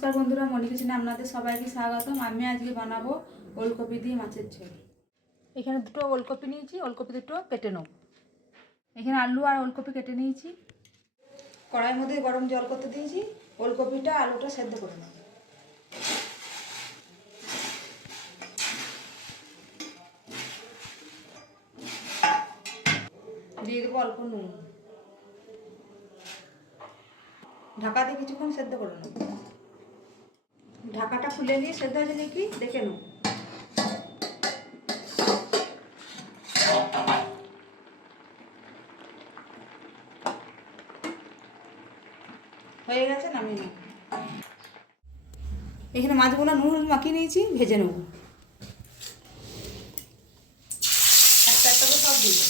নমস্কার বন্ধুরা, মনি কিচেনে আপনাদের সবাইকে স্বাগতম। আমি আজকে বানাবো ওলকপি দিয়ে মাছের ঝোল। এখানে দুটো ওলকপি নিয়েছি, ওলকপি দুটো কেটে নেব। এখানে আলু আর ওলকপি কেটে নিয়েছি। কড়াইয়ের মধ্যে গরম জল করতে দিয়েছি, ওলকপিটা আলুটা সেদ্ধ করে নেব। দিয়ে দেবো অল্প নুন, ঢাকা দিয়ে কিছুক্ষণ সেদ্ধ করে নেব। ঢাকাটা খুলে নিয়ে সেদ্ধ হয়েছে নাকি দেখে নেব। হয়ে গেছে, নামিয়ে নেব। এখানে মাছগুলো নুন মাখিয়ে নিয়েছি, ভেজে নেব। একটা একটা করে সব দিয়ে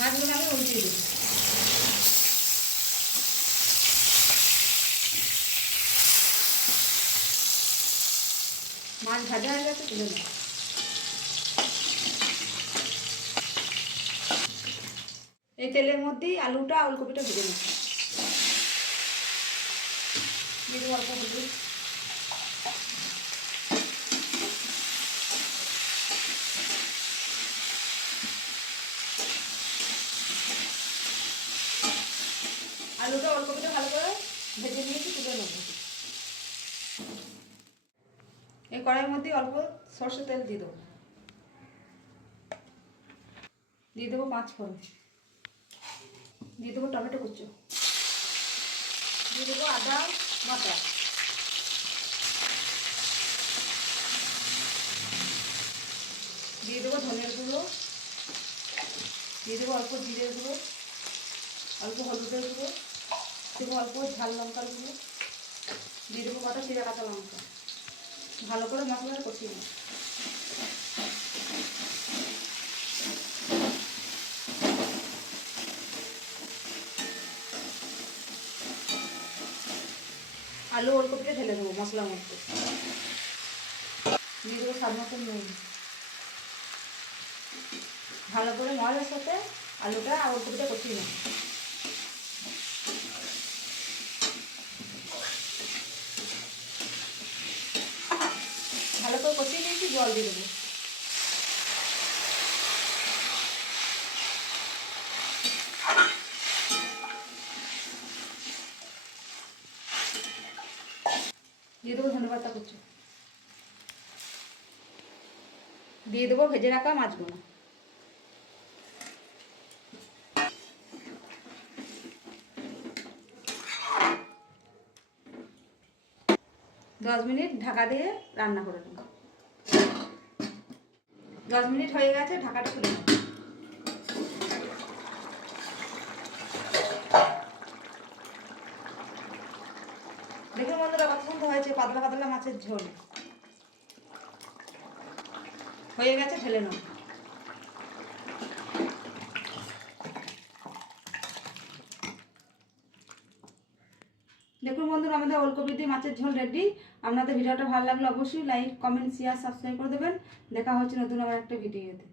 মাছগুলো আমি উল্টিয়ে দেবো। মাছ ভাজা হয়ে গেছে, তুলে নেব। এই তেলের মধ্যেই আলুটা ওলকপিটা ভেজে নেব। দিয়ে দেবো অল্প হলুদ, আলুটা ওলকপিটা ভালো করে ভেজে নিয়েছি, তুলে নেব। এই কড়াইয়ের মধ্যে অল্প সরষের তেল দিয়ে দেবো। দিয়ে দেবো 5 ফোড়ন, দিয়ে দেবো টমেটো কুচো, দিয়ে দেবো আদা বাটা, দিয়ে দেবো ধনের গুঁড়ো, দিয়ে দেবো অল্প জিরের গুঁড়ো, অল্প হলুদের গুঁড়ো, দেবো অল্প ঝাল লঙ্কার গুঁড়ো, দিয়ে দেবো কটা চিরা কাঁচা লঙ্কা। ভালো করে মশলাটা কষিয়ে নেব। আলু ওলকপিটা ঢেলে দেবো মশলার মধ্যে, দিয়ে দেবো স্বাদ মতো নুন। ভালো করে মশলার সাথে আলুটা আর ওলকপিটা কষিয়ে নেব। ভালো করে কষিয়ে নিয়েছি, জল দিয়ে দেবো। দিয়ে দেবো ধনেপাতা কুচি, দিয়ে দেবো ভেজে রাখা মাছগুলো। দশ মিনিট ঢাকা দিয়ে রান্না করে নেব। 10 মিনিট হয়ে গেছে, ঢাকাটা খুলে নেব। দেখুন বন্ধুরা, কত সুন্দর হয়েছে পাতলা পাতলা মাছের ঝোল। হয়ে গেছে, ঢেলে নেব। দেখুন বন্ধুরা, আমাদের ওলকপি দিয়ে মাছের ঝোল রেডি। আপনাদের ভিডিওটা ভালো লাগলে অবশ্যই লাইক, কমেন্ট, শেয়ার, সাবস্ক্রাইব করে দেবেন। দেখা হচ্ছে নতুন আবার একটা ভিডিওতে।